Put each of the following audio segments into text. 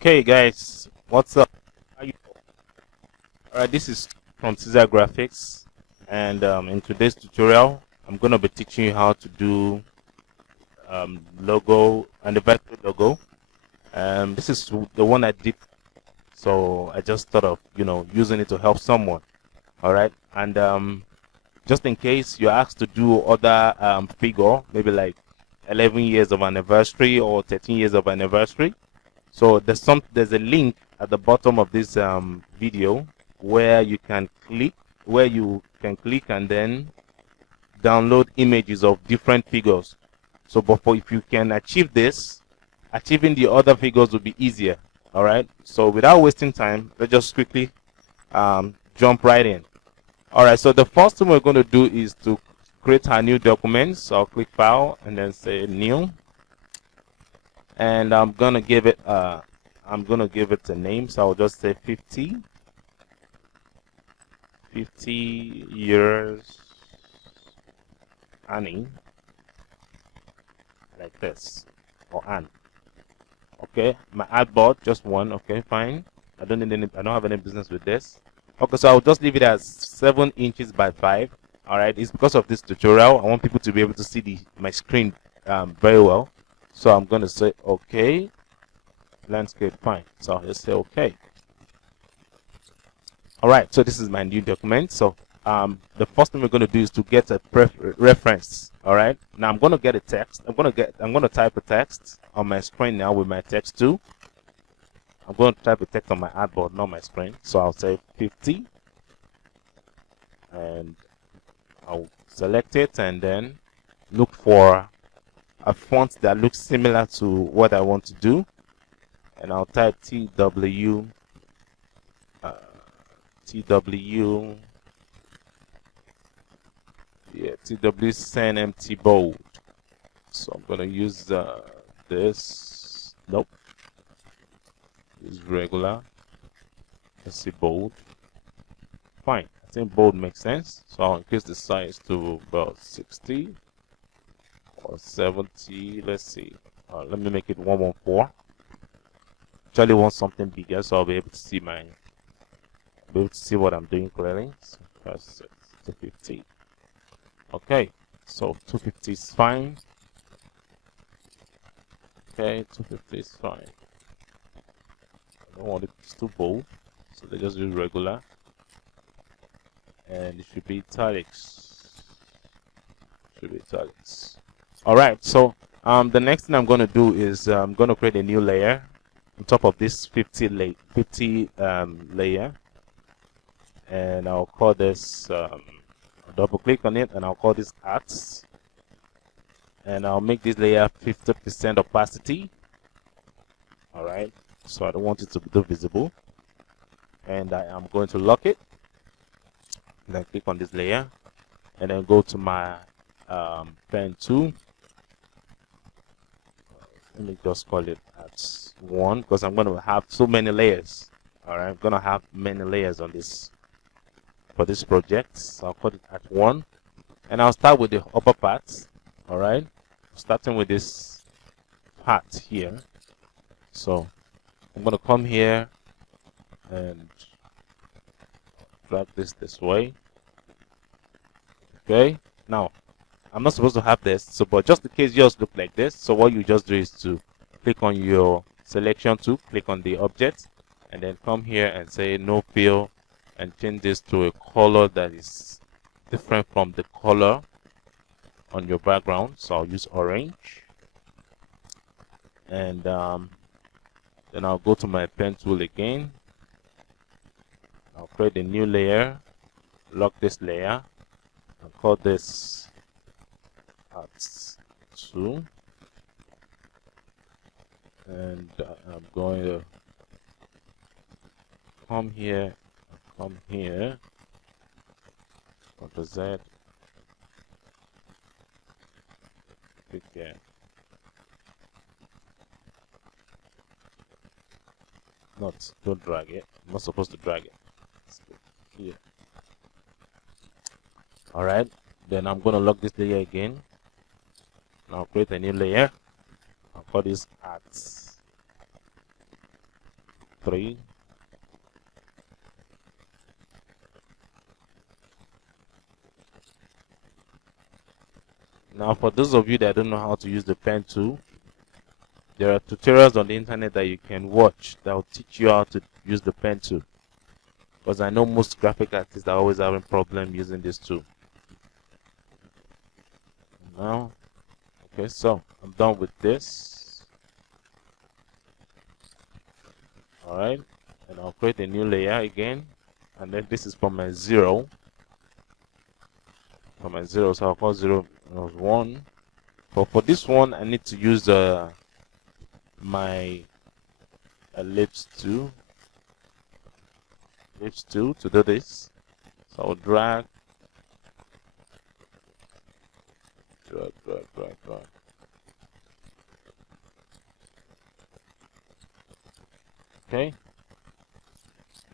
Okay, guys, what's up? How you? All right, this is from Ceasar Graphics, and in today's tutorial, I'm gonna be teaching you how to do logo, anniversary logo. This is the one I did, so I just thought of using it to help someone. All right, and just in case you're asked to do other figure, maybe like 11 years of anniversary or 13 years of anniversary. So there's a link at the bottom of this video where you can click and then download images of different figures. So if you can achieve this, achieving the other figures will be easier. All right, so without wasting time, let's just quickly jump right in. All right, so the first thing we're going to do is to create a new document. So I'll click file and then say new, and I'm gonna give it a name. So I'll just say 50 years Annie, like this, or Anne. Okay, my artboard, just one. Okay, fine. I don't have any business with this. Okay, so I'll just leave it as 7 inches by 5. All right, it's because of this tutorial. I want people to be able to see my screen very well. So I'm going to say okay, landscape, fine. So I'll just say okay. All right, so this is my new document. So the first thing we're going to do is to get a reference. All right, now I'm going to get a text. I'm going to type a text on my screen now with my text tool. I'm going to type a text on my artboard, not my screen. So I'll say 50, and I'll select it and then look for a font that looks similar to what I want to do, and I'll type TW CNMT bold. So I'm gonna use this. Nope. Use regular. Let's see bold. Fine. I think bold makes sense. So I'll increase the size to about 60 or 70. Let's see. Let me make it 114. Actually want something bigger, so I'll be able to see what I'm doing clearly. So first 250. Okay, so 250 is fine. Okay, 250 is fine. I don't want it too bold, so they just use regular. And it should be italics. All right, so the next thing I'm going to do is I'm going to create a new layer on top of this 50 layer, and I'll call this double click on it, and I'll call this arts, and I'll make this layer 50% opacity. All right, so I don't want it to be too visible, and I am going to lock it. And then click on this layer, and then go to my pen tool. Let me just call it at 1 because I'm going to have so many layers. All right, I'm going to have many layers on this for this project. So I'll put it at 1, and I'll start with the upper part. All right, starting with this part here. So I'm going to come here and drag this way. Okay, now I'm not supposed to have this, so but just in case yours look like this, so what you just do is to click on your selection tool, click on the object, and then come here and say no fill, and change this to a color that is different from the color on your background. So I'll use orange, and then I'll go to my pen tool again. I'll create a new layer, lock this layer, I'll call this arts 2, and I'm going to come here, Ctrl Z, click here. Don't drag it. I'm not supposed to drag it. Here. All right, then I'm going to lock this layer again. Now create a new layer. I'll call this arts 3. Now, for those of you that don't know how to use the pen tool, there are tutorials on the internet that you can watch that will teach you how to use the pen tool. Because I know most graphic artists are always having problem using this tool. Now, okay, so I'm done with this. Alright, and I'll create a new layer again. And then this is for my 0. For my 0, so I'll call 0 minus 1. But for this one, I need to use my ellipse tool to do this. So I'll drag. Okay,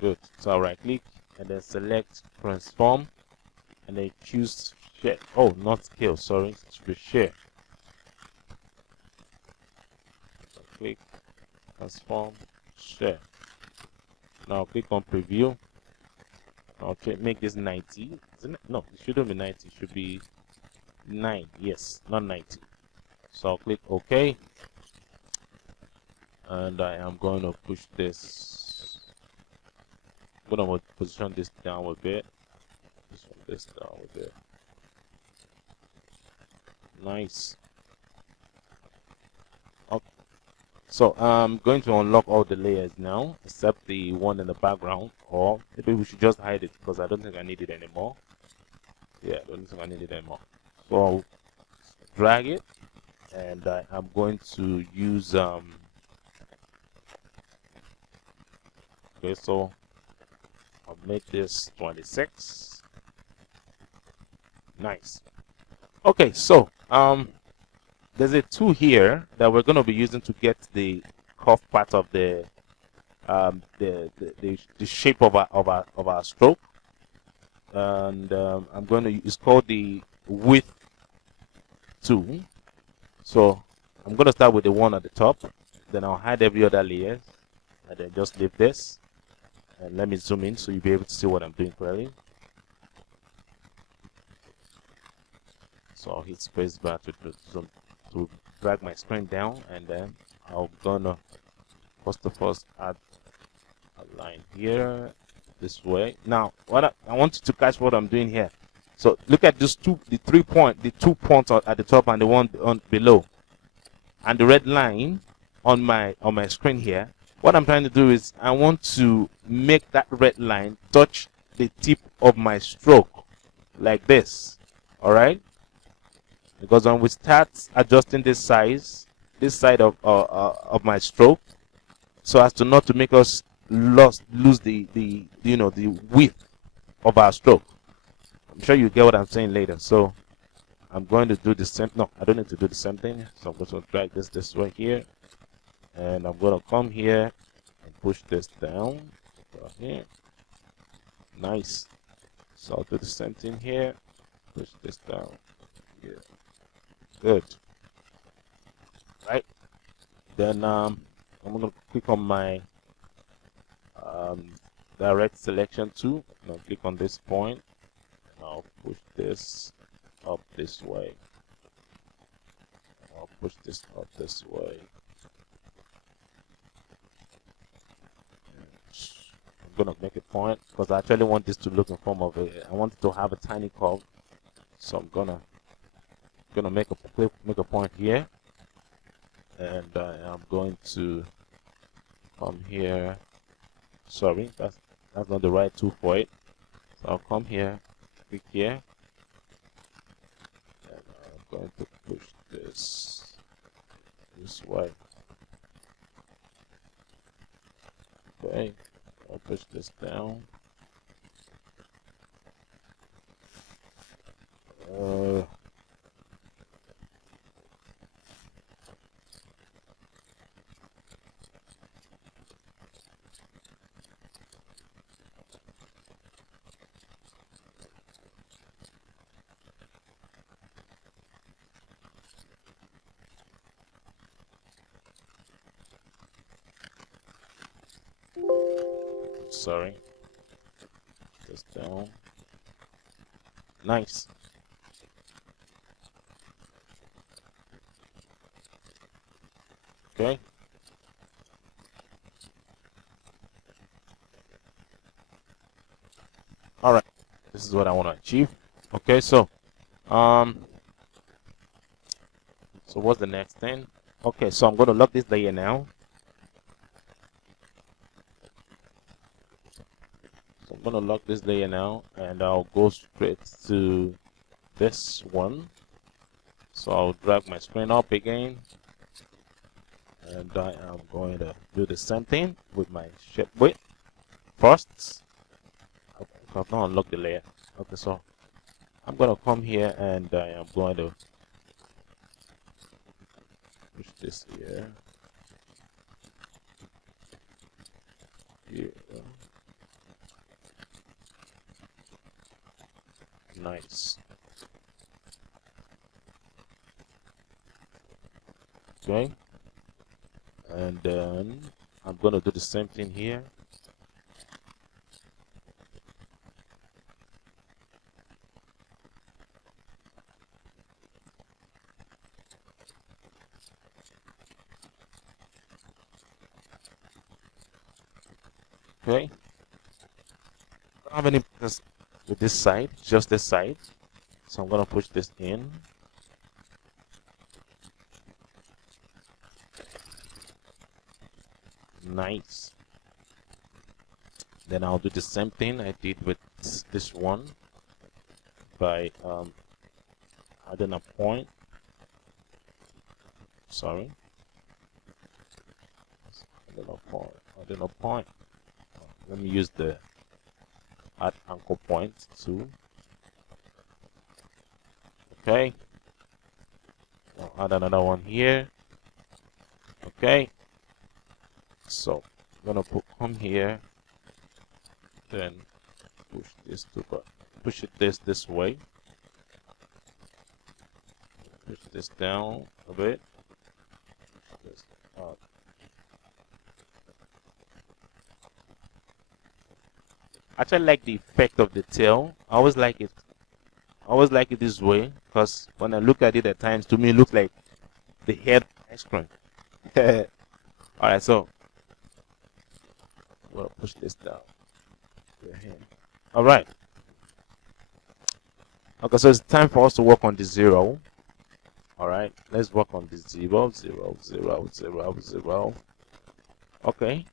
good. So I'll right click and then select transform and then choose share. Oh, not scale, sorry, it should be share. So click transform share. Now click on preview. I'll make this 90. Isn't it? No, it shouldn't be 90, it should be 9. Yes, not 90. So I'll click OK. And I am going to push this. I'm going to position this down a bit. This down a bit. Nice. Okay. So I'm going to unlock all the layers now, except the one in the background. Or maybe we should just hide it because I don't think I need it anymore. Yeah, I don't think I need it anymore. So I'll drag it, and I'm going to use okay, so I'll make this 26. Nice. Okay, so there's a tool here that we're going to be using to get the curve part of the shape of our stroke, and I'm going to. It's called the width tool. So I'm going to start with the one at the top, then I'll hide every other layer, and then just leave this. And let me zoom in so you'll be able to see what I'm doing clearly. So I'll hit space bar to drag my screen down, and then I'm gonna first of all add a line here this way. Now what I want you to catch what I'm doing here. So look at these the 2 points at the top and the one on below, and the red line on my screen here. What I'm trying to do is I want to make that red line touch the tip of my stroke like this. All right, because when we start adjusting this side of my stroke, so as to not to make us lose the width of our stroke. I'm sure you get what I'm saying later. So I'm going to do the same. No, I don't need to do the same thing. So I'm going to drag this way here, and I'm going to come here and push this down here. Nice. So I'll do the same thing here. Push this down here. Good. Right. Then I'm going to click on my direct selection tool, and I'll click on this point, and I'll push this up this way. I'll push this up this way. I'm gonna make a point because I actually want this to look in form of I want it to have a tiny curve. So I'm gonna make a point here, and I'm going to come here. Sorry, that's not the right tool for it. So I'll come here, click here, and I'm going to push this way. Okay, I'll push this down. sorry. Just down. Nice. Okay. All right. This is what I want to achieve. Okay, so so what's the next thing? Okay, so I'm going to lock this layer now. So I'm going to lock this layer now, and I'll go straight to this one. So I'll drag my screen up again, and I am going to do the same thing with my shape width first. I've not unlocked the layer. Okay, so I'm going to come here, and I am going to push this here. Here. Nice. Okay. And then I'm going to do the same thing here. Okay. I don't have any business with this side, just this side. So I'm going to push this in. Nice. Then I'll do the same thing I did with this one by adding a point. Sorry. Adding a point. Let me use the add anchor point too. Okay. I'll add another one here. Okay. So I'm gonna come here, then push this push it this way. Push this down a bit. This up. I actually like the effect of the tail. I always like it. I always like it this way because when I look at it at times, to me it looks like the head of ice cream. All right, so I'm gonna push this down. All right. Okay, so it's time for us to work on the 0. All right, let's work on the 0, 0, 0, 0, 0. Okay.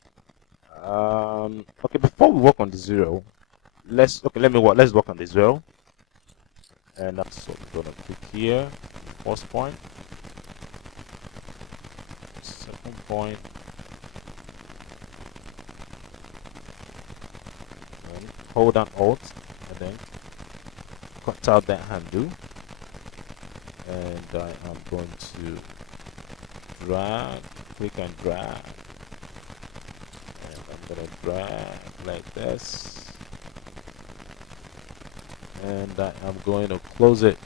Okay, before we work on the 0, let's work on the 0. And that's what we're gonna click here. First point, second point, and hold down Alt, and then cut out that handle. And I am going to drag, click and drag. I'm gonna drag like this, and I am going to close it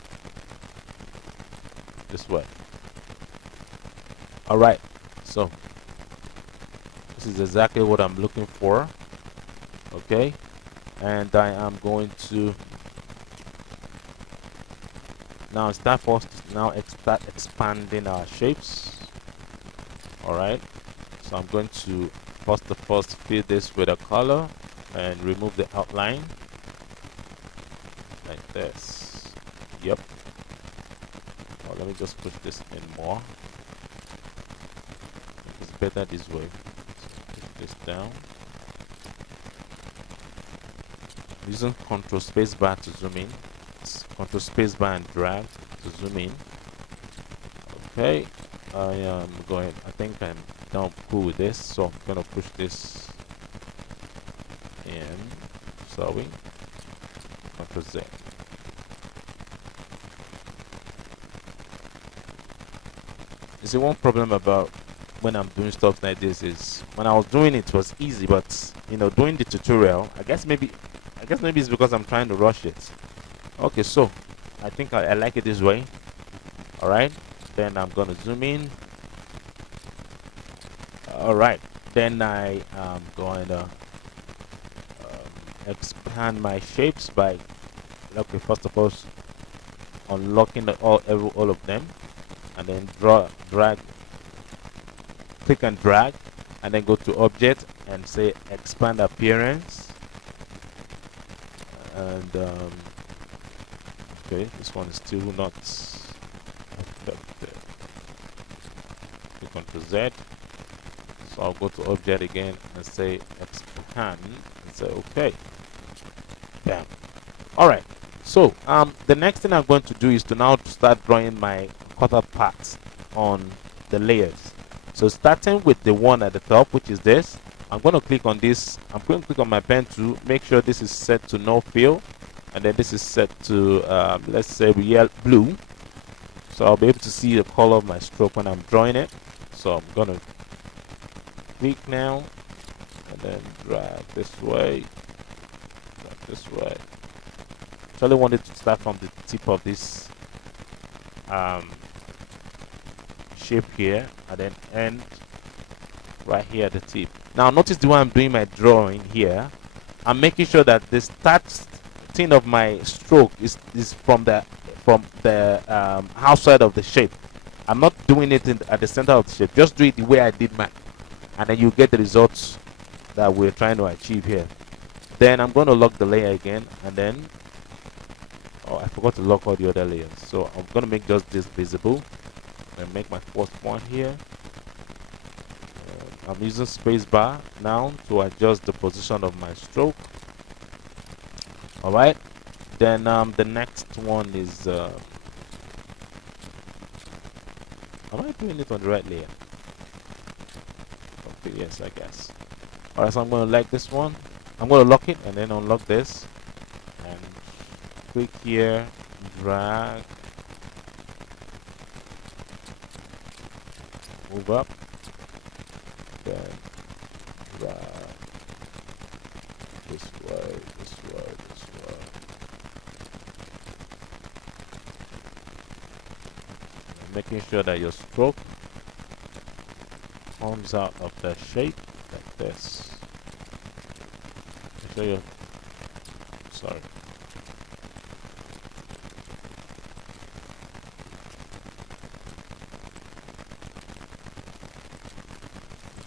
this way. All right, so this is exactly what I'm looking for. Okay, and I am going to now start for us to now start expanding our shapes. All right, so I'm going to first fill this with a color and remove the outline like this. Yep. Oh, let me just push this in more. It's better this way. So push this down. Using Control Spacebar to zoom in. Control Spacebar and drag to zoom in. Okay. I think I'm now cool with this, so I'm gonna push this in. Sorry. Control Z. You see, one problem about when I'm doing stuff like this is when I was doing it was easy, but you know, doing the tutorial, I guess maybe it's because I'm trying to rush it. Okay, so I think I like it this way. All right, then I'm gonna zoom in. All right, then I am going to expand my shapes by, okay, first of all, unlocking all of them, and then drag, click and drag, and then go to object and say expand appearance. And okay, this one is still not accepted. Click Ctrl Z. So I'll go to object again and say expand and say okay. Bam. All right. So the next thing I'm going to do is to now start drawing my cutter parts on the layers. So starting with the one at the top, which is this, I'm going to click on this. I'm going to click on my pen to make sure this is set to no fill, and then this is set to let's say blue. So I'll be able to see the color of my stroke when I'm drawing it. So I'm going to click now and then drag this way, drag this way. Actually wanted to start from the tip of this shape here and then end right here at the tip. Now notice the way I'm doing my drawing here. I'm making sure that the start thing of my stroke is from the outside of the shape. I'm not doing it at the center of the shape. Just do it the way I did mine, and then you get the results that we're trying to achieve here. Then I'm going to lock the layer again, and then I forgot to lock all the other layers. So I'm going to make just this visible and make my first point here. I'm using space bar now to adjust the position of my stroke. All right. Then the next one is am I doing it on the right layer? Okay, yes, I guess. All right, so I'm going to like this one. I'm going to lock it and then unlock this and click here, drag, move up, then drag this way, this way, this way. And making sure that your stroke comes out of the shape like this. Show you. Sorry.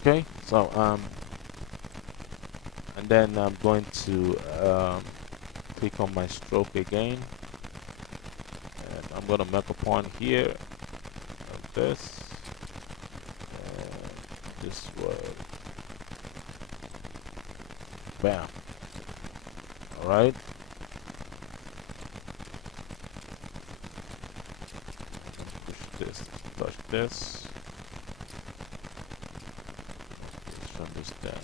Okay, so and then I'm going to click on my stroke again, and I'm going to make a point here like this, and this way. Bam. All right. Push this, touch this. Let's run this down.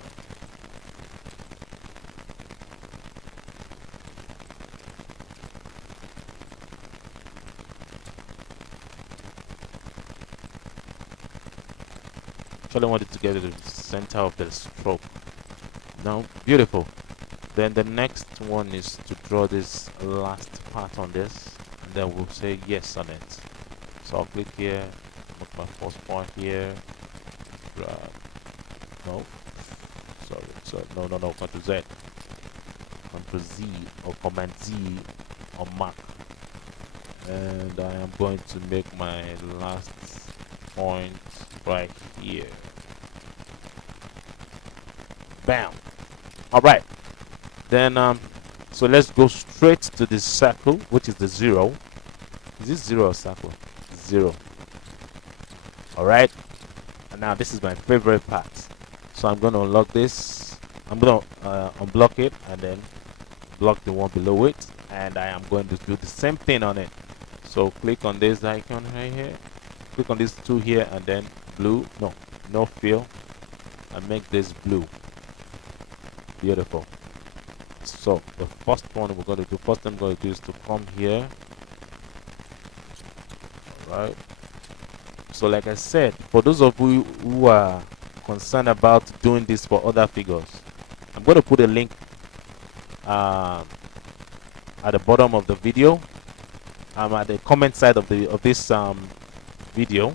Actually, I wanted to get to the center of the stroke. Now, beautiful. Then the next one is to draw this last part on this, and then we'll say yes on it. So I'll click here, put my first point here, drag, no, sorry, no, Ctrl Z, Ctrl Z or Command Z or Mark, and I am going to make my last point right here. Bam. All right. Then so let's go straight to the circle, which is the 0. Is this 0 or circle? 0. All right. And now this is my favorite part. So I'm going to unlock this. I'm going to unblock it and then block the one below it, and I am going to do the same thing on it. So click on this icon right here, click on these two here, and then blue, no fill, and make this blue. Beautiful. So the first one we're going to do, first thing I'm going to do is to come here. All right. So like I said, for those of you who are concerned about doing this for other figures, I'm going to put a link at the bottom of the video, at the comment side of this video,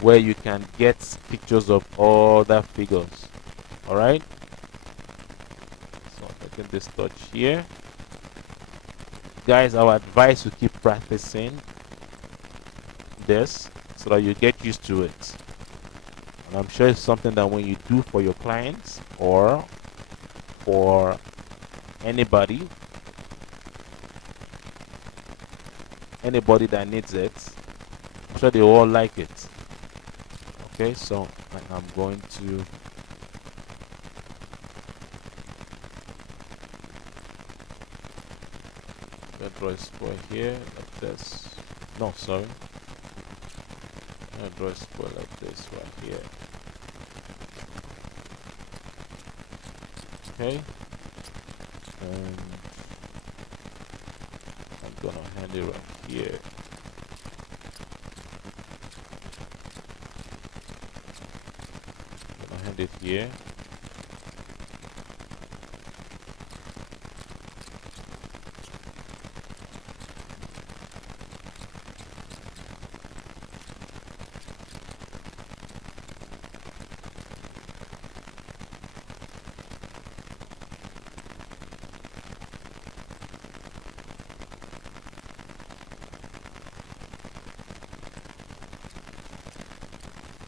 where you can get pictures of other figures. All right. So making this touch here. Guys, our advice to keep practicing this so that you get used to it. And I'm sure it's something that when you do for your clients or for anybody that needs it, I'm sure they all like it. Okay, so I'm going to draw a square here like this. No, sorry. I'm gonna draw a square like this right here. Okay, and I'm gonna hand it right here. I'm gonna hand it here.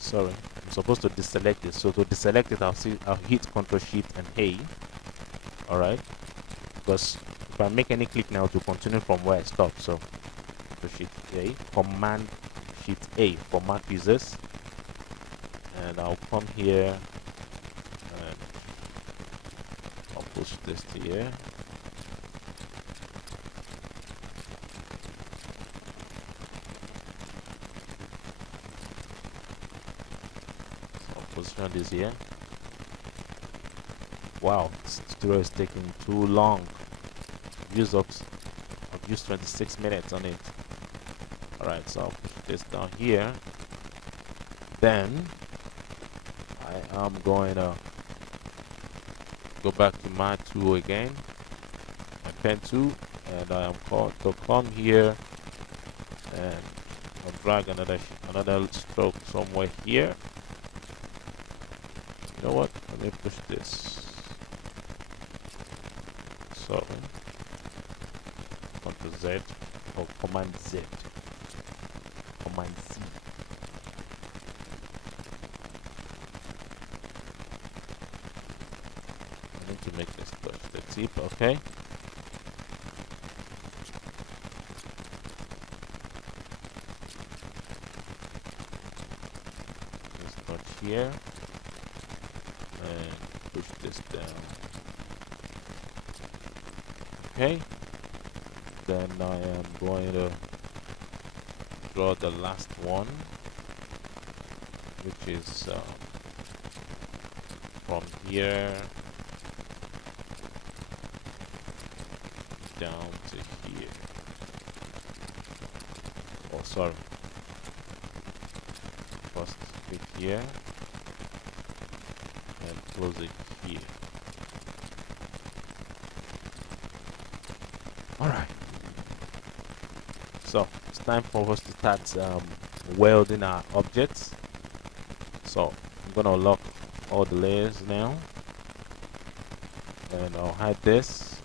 Sorry, I'm supposed to deselect this. So to deselect it, I'll hit Ctrl Shift and A. Alright, because if I make any click now, to continue from where I stopped. So Ctrl Shift A, Command Shift A for Mac users, and I'll come here and I'll push this to here. Position this here. Wow, this tutorial is taking too long. I've used 26 minutes on it. Alright, so I'll put this down here. Then I am going to go back to my tool again, my pen tool, and I am called to come here and I'll drag another stroke somewhere here. You know what? Let me push this. So, Ctrl Z or Command Z. Command Z. I need to make this touch the tip, okay? This touch here. And push this down. Okay, then I am going to draw the last one, which is from here down to here. Oh, sorry. First click here and close it here. Alright, so it's time for us to start welding our objects. So I'm gonna lock all the layers now, and I'll hide this.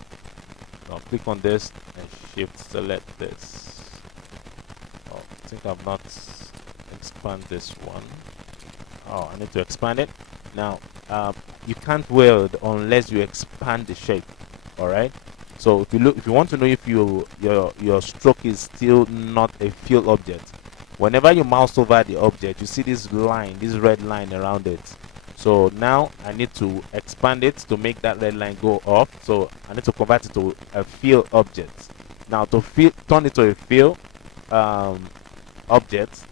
I'll click on this and shift select this. Oh, I think I've not expand this one. Oh, I need to expand it. Now you can't weld unless you expand the shape. Alright, so if you want to know if your stroke is still not a fill object, whenever you mouse over the object, you see this line, this red line around it. So now I need to expand it to make that red line go up. So I need to convert it to a fill object. Now to turn it to a fill object,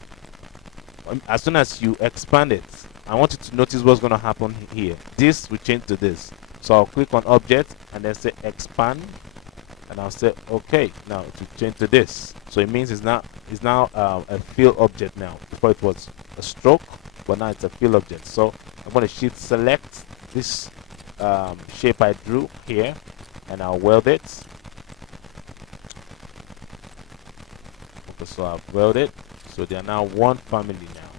as soon as you expand it, I want you to notice what's going to happen here. This will change to this. So I'll click on object and then say expand, and I'll say okay. Now to change to this, so it means it's now a fill object now. Before it was a stroke, but now it's a fill object. So I'm going to shift select this shape I drew here, and I'll weld it. Okay, so I've welded. So they are now one family now.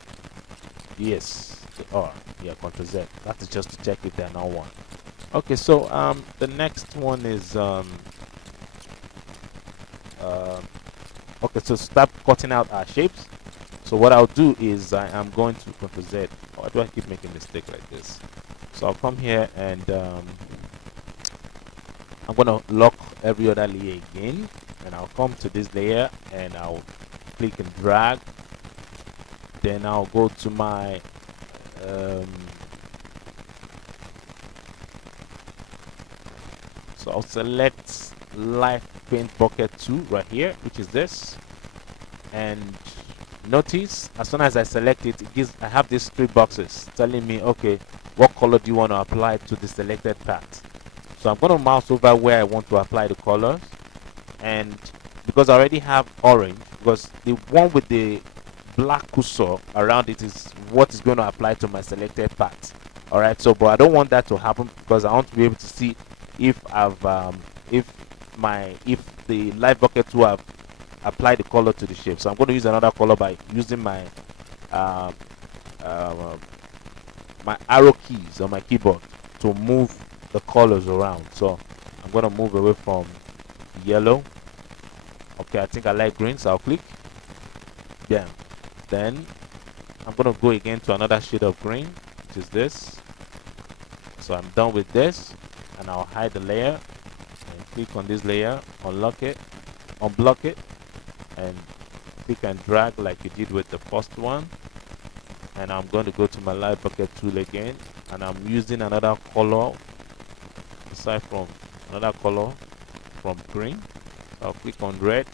Yes, they are. Yeah, Ctrl Z. That is just to check if they are now one. Okay, so the next one is okay, so start cutting out our shapes. So what I'll do is I am going to Ctrl Z. Why do I keep making mistake like this? So I'll come here and I'm gonna lock every other layer again, and I'll come to this layer and I'll click and drag. Then I'll go to my so I'll select Light Paint Bucket 2 right here, which is this, and notice as soon as I select it, it gives, I have these three boxes telling me, okay, what color do you want to apply to the selected part. So I'm going to mouse over where I want to apply the colors, and because I already have orange, because the one with the black cursor around it is what is going to apply to my selected part. All right, so but I don't want that to happen because I want to be able to see if I've if the light bucket 2 have applied the color to the shape. So I'm going to use another color by using my my arrow keys on my keyboard to move the colors around. So I'm going to move away from yellow. Okay, I think I like green, so I'll click. Yeah. Then I'm going to go again to another shade of green, which is this. So I'm done with this, and I'll hide the layer and click on this layer, unlock it, unblock it, and click and drag like you did with the first one. And I'm going to go to my light bucket tool again, and I'm using another color aside from another color from green. So I'll click on red,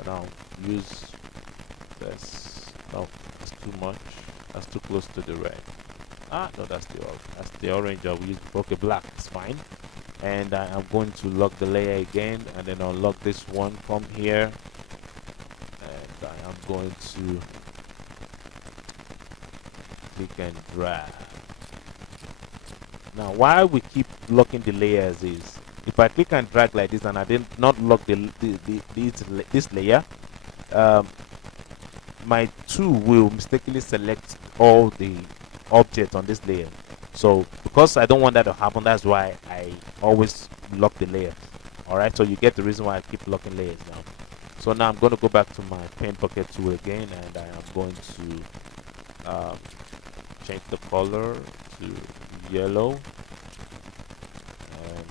and I'll use this. Oh, that's too much. That's too close to the red. Ah, no, that's the orange I'll use. Okay, black is fine. And I am going to lock the layer again, and then unlock this one. Come here, and I am going to click and drag. Now, why we keep locking the layers is if I click and drag like this and I did not lock this layer, my tool will mistakenly select all the objects on this layer. So because I don't want that to happen, that's why I always lock the layers. Alright, so you get the reason why I keep locking layers now. So now I'm going to go back to my paint bucket tool again, and I am going to change the color to yellow, and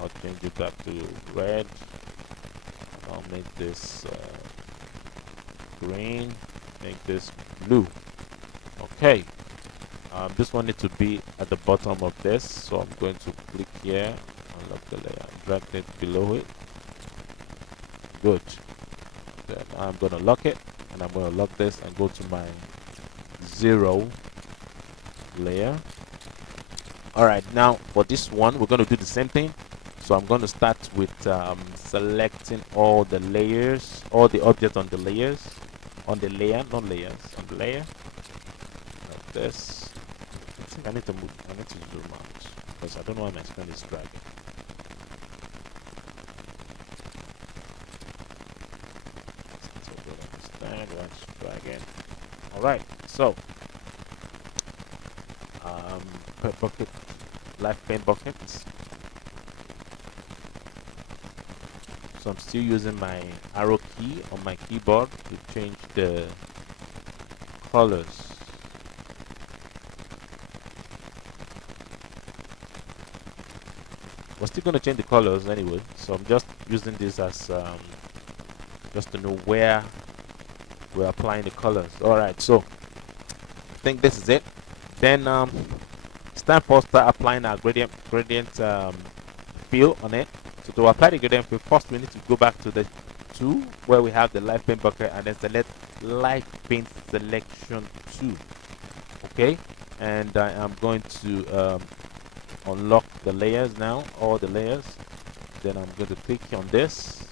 I'll change it back to red. I'll make this green, make this blue. Okay, this one needs to be at the bottom of this, so I'm going to click here, unlock the layer, drag it below it. Good. Then I'm going to lock it, and I'm going to lock this and go to my 0 layer. Alright, now for this one we're going to do the same thing. So I'm going to start with selecting all the layers, all the objects on the layers, on the layer, not layers, on the layer, like this. I think I need to move, I need to zoom out because I don't know why my screen is dragging. So good, understand why it's dragging. Alright, so bucket, light paint buckets. So I'm still using my arrow key on my keyboard to change the colors. We're still going to change the colors anyway, so I'm just using this as just to know where we're applying the colors. Alright, so I think this is it. Then it's time for us to start applying our gradient fill on it. So to apply the gradient fill, first we need to go back to the tool where we have the light paint bucket, and then select light paint selection tool. Okay, and I am going to unlock the layers now, all the layers. Then I'm going to click on this.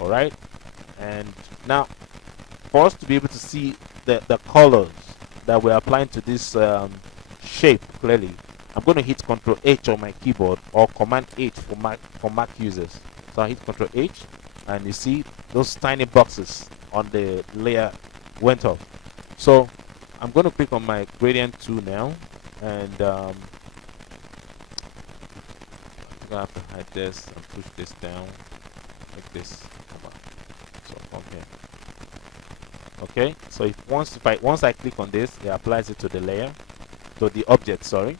Alright, and now for us to be able to see the colors that we're applying to this shape clearly, I'm going to hit Ctrl H on my keyboard, or Command H for Mac users. So I hit Ctrl H, and you see those tiny boxes on the layer went up. So I'm going to click on my gradient tool now, and gonna have to hide this and push this down like this. Come on. So come here. Okay, so if once I click on this, it applies it to the layer, to the object, sorry.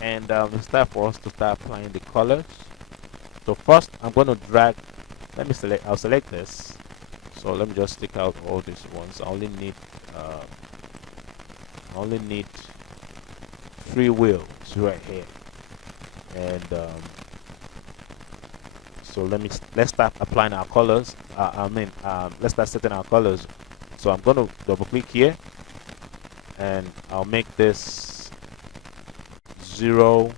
And it's time for us to start applying the colors. So first I'm going to drag, I'll select this. So let me just take out all these ones. I only need 3 wheels right here. And so let's start applying our colors. Let's start setting our colors. So I'm going to double click here, and I'll make this 0,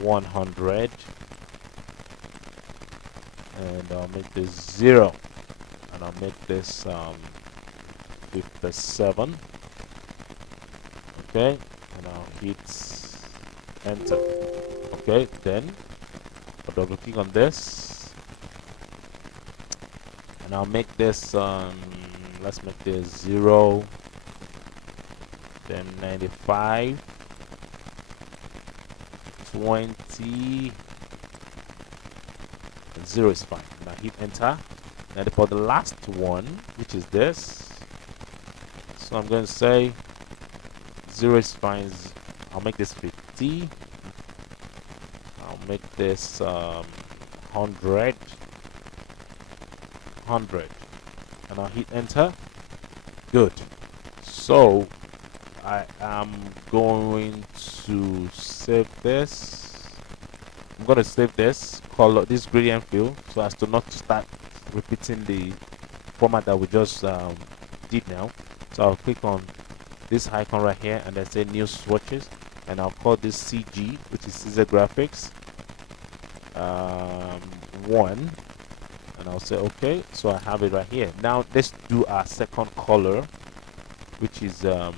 100, and I'll make this 0, and I'll make this 57. Okay, and I'll hit enter. Okay, then I'll double click on this, and I'll make this let's make this 0, then 95, 20, and 0 is fine. Now hit enter. And for the last one, which is this, so I'm going to say 0 is fine. I'll make this 50. I'll make this 100, and I'll hit enter. Good. So I am going to save this. I'm going to save this color, this gradient fill, so as to not start repeating the format that we just did now. So I'll click on this icon right here, and then say new swatches, and I'll call this CG, which is Ceasar Graphix 1, and I'll say okay. So I have it right here. Now let's do our second color, which is I'll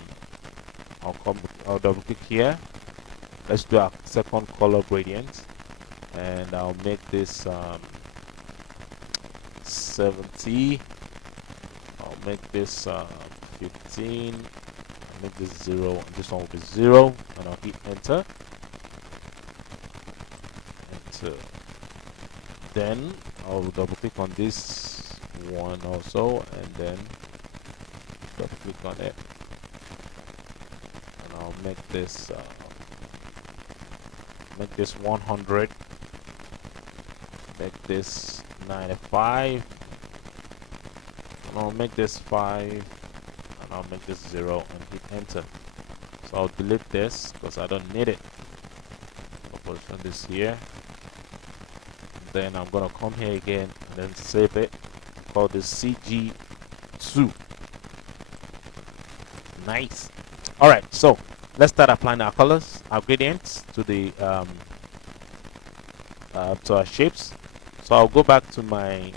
double click here. Let's do our second color gradient, and I'll make this 70. I'll make this 15. I'll make this 0, and this one will be 0, and I'll hit enter. Enter. Then I'll double click on this one also, and then double click on it, and I'll make this 100, make this 95, and I'll make this 5, and I'll make this 0, and hit enter. So I'll delete this because I don't need it. I'll position this here. Then I'm gonna come here again and then save it. Call this CG2. Nice. All right, so let's start applying our colors, our gradients to the to our shapes. So I'll go back to my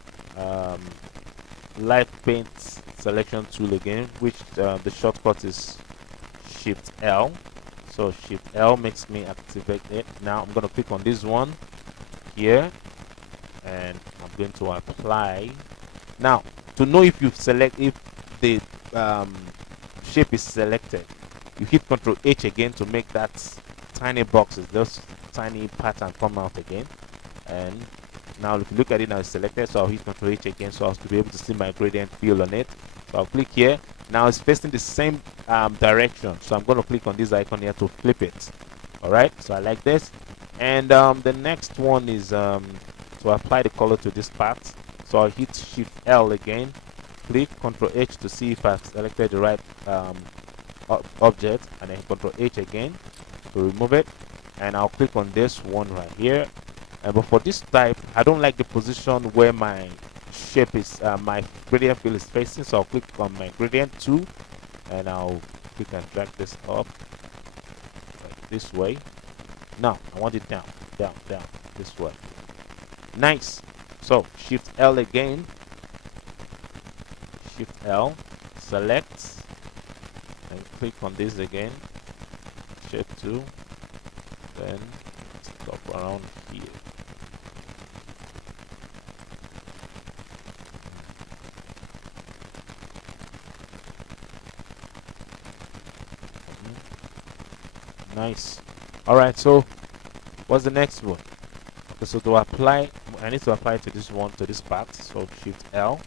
light paint selection tool again, which the shortcut is Shift L. So Shift L makes me activate it. Now I'm gonna click on this one here, and I'm going to apply. Now, to know if the shape is selected, you hit Ctrl H again to make that tiny boxes, those tiny pattern come out again. And now if you look at it now, it's selected, so I'll hit Ctrl H again so as to be able to see my gradient fill on it. So I'll click here. Now it's facing the same direction, so I'm going to click on this icon here to flip it. Alright, so I like this. And the next one is to apply the color to this part. So I'll hit Shift L again, click Ctrl H to see if I've selected the right object, and then Ctrl H again to remove it. And I'll click on this one right here. And but for this type, I don't like the position where my shape is, my gradient fill is facing. So I'll click on my gradient tool, and I'll click and drag this up like this way. Now I want it down, down, down this way. Nice. So Shift L again. Shift L, select, and click on this again. Shape 2. Then stop around here. Nice. All right. So What's the next one? Okay, so to apply, I need to apply to this one, to this part. So Shift L,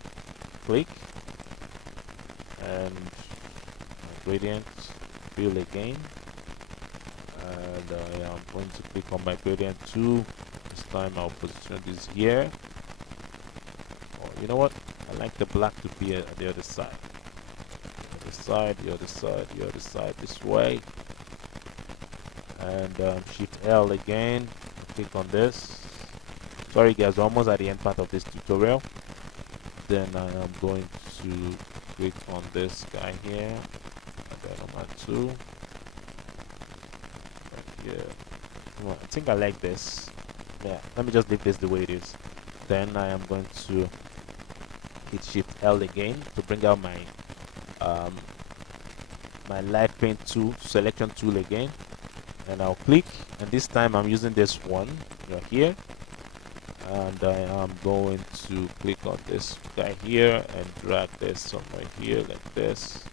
click, and gradient, fill again, and I am going to click on my gradient tool. This time I'll position this here. Or you know what? I like the black to be at the other side. The other side, the other side, the other side, this way. And Shift L again. Click on this. Sorry guys, we're almost at the end part of this tutorial. Then I am going to click on this guy here. And then on my tool. Right here. Well, I think I like this. Yeah, let me just leave this the way it is. Then I am going to hit Shift L again to bring out my my light paint tool, selection tool again, and I'll click, and this time I'm using this one right here, and I am going to click on this guy here and drag this somewhere here like this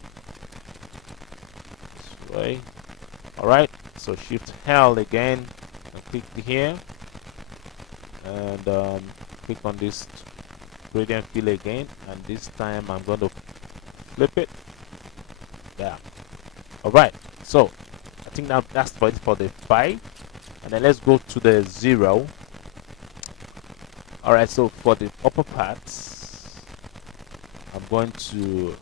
way. Alright, so Shift L again and click here, and click on this gradient fill again, and this time I'm going to flip it. Yeah. Alright, so I think now that's for it for the 5, and then let's go to the 0. Alright, so for the upper parts, I'm going to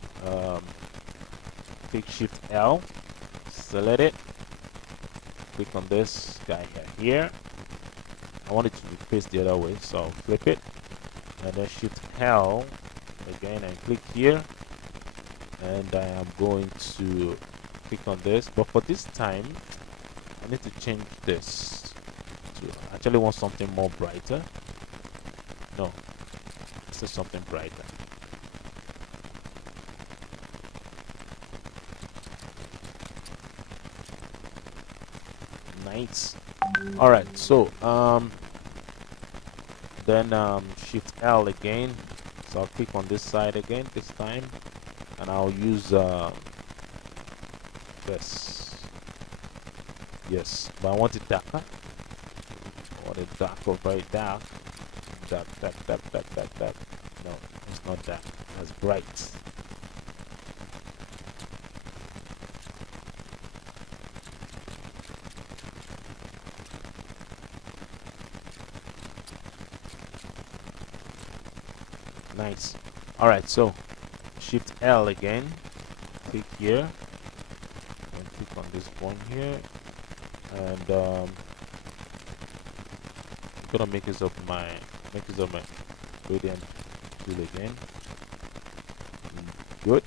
click Shift L, select it, click on this guy here. I want it to be faced the other way, so I'll flip it, and then Shift L again and click here, and I am going to click on this, but for this time I need to change this to, I actually want something more brighter. No, this is something brighter. Nice. Alright, so then Shift L again, so I'll click on this side again this time, and I'll use this. Yes, but I want it darker. I want it darker, very dark. Dark. No, it's not dark. It's bright. Nice. Alright, so Shift L again, click here, and click on this one here, and I'm gonna make use of my gradient tool again. Good.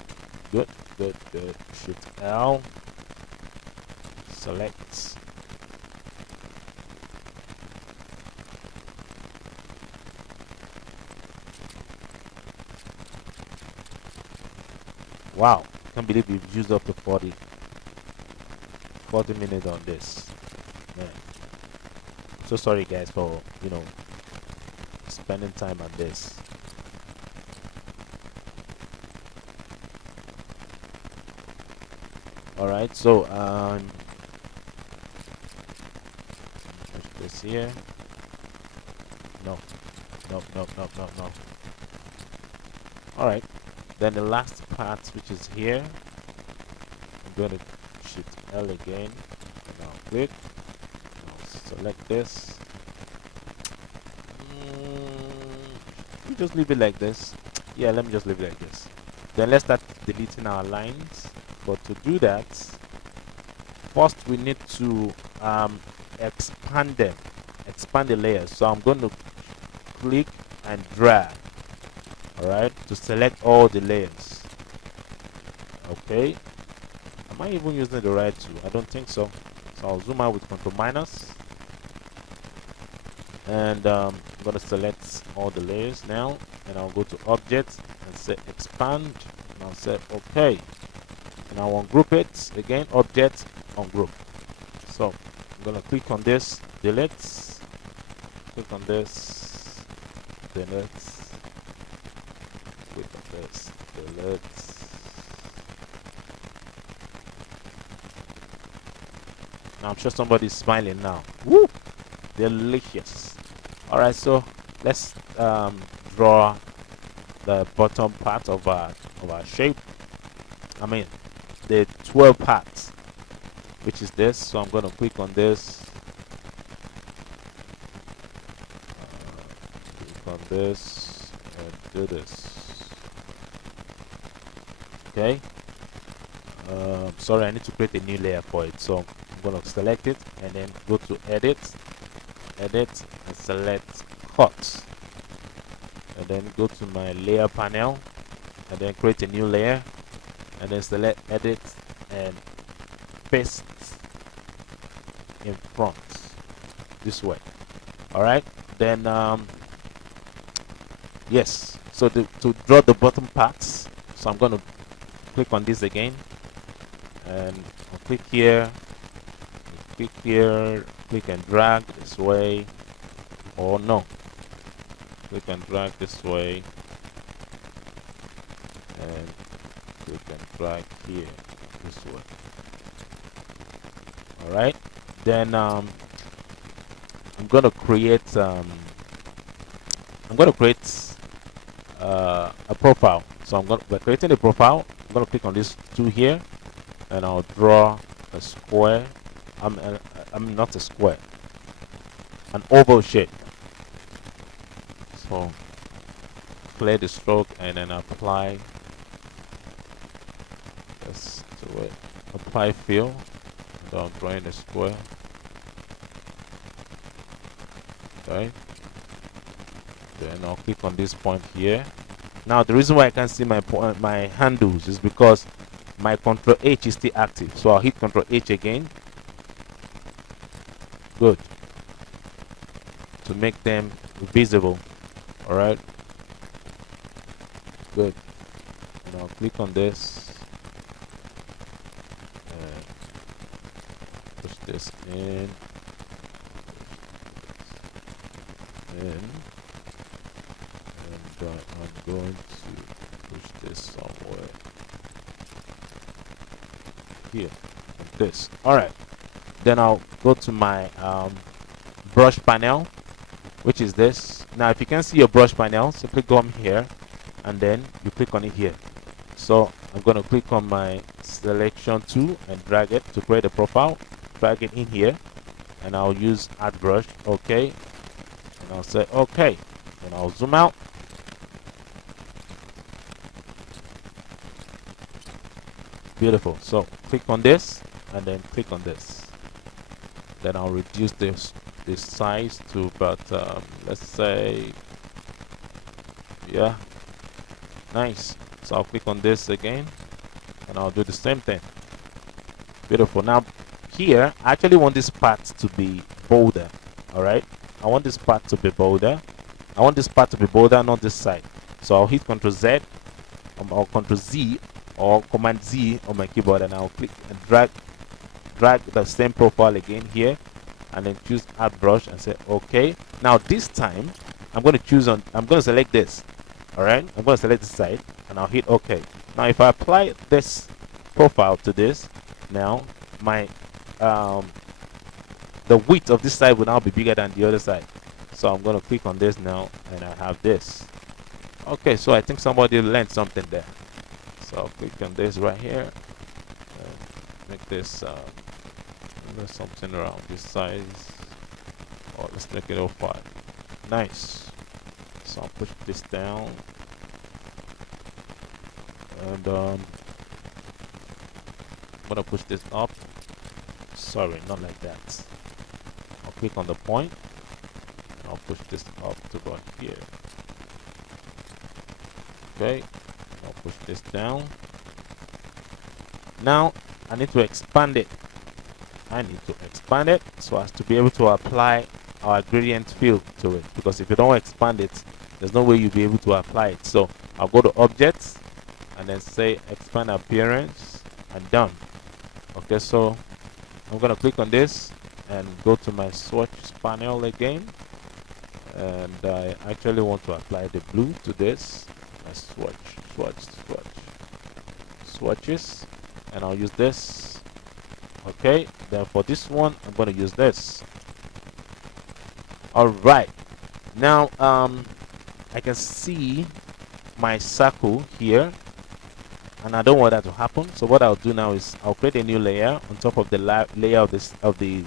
Shift L, select. Wow, can't believe we've used up to 40 minutes on this. Man, so sorry guys for, you know, spending time on this. Alright, so this here. No. Alright, then the last part, which is here, I'm going to Shift L again, and I'll click, I'll select this. We just leave it like this. Yeah, let me just leave it like this. Then let's start deleting our lines. But to do that, first we need to expand them, expand the layers. So I'm going to click and drag, alright, to select all the layers. Okay, am I even using the right tool? I don't think so. So I'll zoom out with Ctrl minus, and I'm going to select all the layers now, and I'll go to Object and say Expand, and I'll say OK. And I'll ungroup it again, Object, Ungroup. So I'm going to click on this, delete, click on this, delete, click on this, delete. Now I'm sure somebody's smiling now. Woo! delicious. All right, so let's draw the bottom part of our shape. I mean the 12 parts, which is this. So I'm going to click on this, click on this, and do this. Okay. Sorry, I need to create a new layer for it. So I'm going to select it and then go to edit, and select cut, and then go to my layer panel and then create a new layer, and then select edit and paste in front this way. All right, then yes, so to draw the bottom parts, so I'm going to click on this again, and I'll click here, click and drag this way, or no, click and drag this way, and click and drag here this way. All right, then I'm gonna create a profile. So by creating a profile, I'm gonna click on this two here, and I'll draw a square. I'm not a square, an oval shape. So clear the stroke and then apply. Let's do it. Apply fill. So I'm drawing a square. Okay. Then I'll click on this point here. Now the reason why I can't see my handles is because my Ctrl H is still active. So I'll hit Ctrl H again. Good. To make them visible. Alright. Good. And I'll click on this. And push this in. And I'm going to push this somewhere here, like this. All right, then I'll go to my brush panel, which is this. Now if you can see your brush panel, simply come here and then you click on it here. So I'm going to click on my selection tool and drag it to create a profile, drag it in here, and I'll use add brush. Okay, and I'll say okay, and I'll zoom out. Beautiful. So click on this and then click on this. Then I'll reduce this size to about let's say, yeah, nice. So I'll click on this again and I'll do the same thing. Beautiful. Now here I actually want this part to be bolder. All right, I want this part to be bolder. I want this part to be bolder, not this side. So I'll hit Ctrl Z or Ctrl Z or Command Z on my keyboard, and I'll click and drag the same profile again here, and then choose add brush and say okay. Now this time I'm going to select this. All right, I'm going to select this side and I'll hit okay. Now if I apply this profile to this, now my the width of this side will now be bigger than the other side. So I'm going to click on this now and I have this. Okay, so I think somebody learned something there. So I'll click on this right here and make this something around this size. Or let's make it 05. Nice. So I'll push this down, and I'm gonna push this up. Sorry, not like that. I'll click on the point and I'll push this up to about here. Okay, I'll push this down. Now I need to expand it. So as to be able to apply our gradient fill to it, because if you don't expand it, there's no way you'll be able to apply it. So I'll go to objects and then say expand appearance and done. Okay, so I'm gonna click on this and go to my swatch panel again, and I actually want to apply the blue to this. My swatches, and I'll use this. Okay, then for this one I'm going to use this. All right, now I can see my circle here, and I don't want that to happen. So what I'll do now is I'll create a new layer on top of the layer of the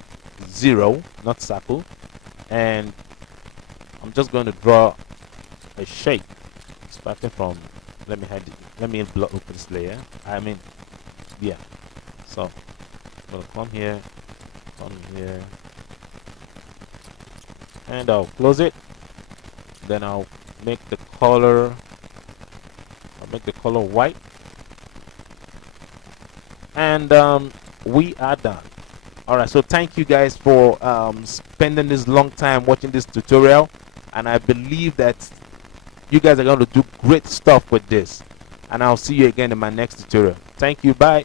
zero, not circle, and I'm just going to draw a shape starting from, let me block up this layer. Yeah. So I'm gonna come here, and I'll close it. Then I'll make the color white, and we are done. All right, so thank you guys for spending this long time watching this tutorial, and I believe that you guys are going to do great stuff with this, and I'll see you again in my next tutorial. Thank you. Bye.